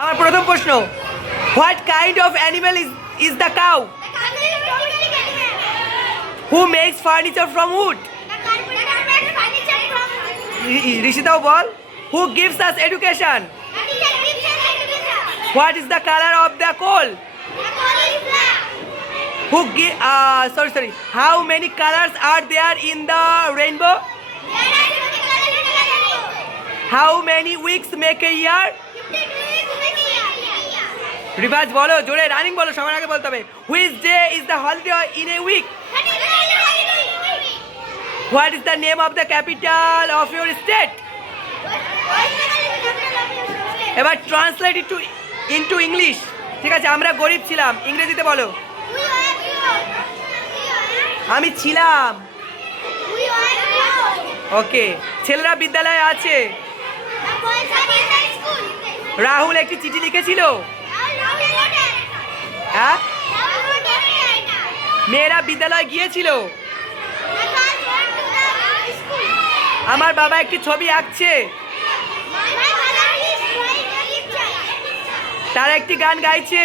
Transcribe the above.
আমার প্রথম প্রশ্ন, what kind of animal is the cow? Who makes furniture from wood? ঋষিতাও বল। Who gives us education? What is the colour of the coal? Who give? Sorry. How many colors are there in the rainbow? How many weeks make a year? রিভাজ বলো, জোরে running বলো, সবার আগে বলতে হবে। Which day is the holiday in a week? What is the name of the capital of your state? এবার translate it into English. ঠিক আছে, আমরা গরিব ছিলাম, ইংরেজিতে বলো। আমি ছিলাম। ওকে, ছেলেরা বিদ্যালয়ে আছে। রাহুল একটি চিঠি লিখেছিল। হ্যাঁ, মেয়েরা বিদ্যালয়ে গিয়েছিল। আমার বাবা একটি ছবি আঁকছে। তারা একটি গান গাইছে।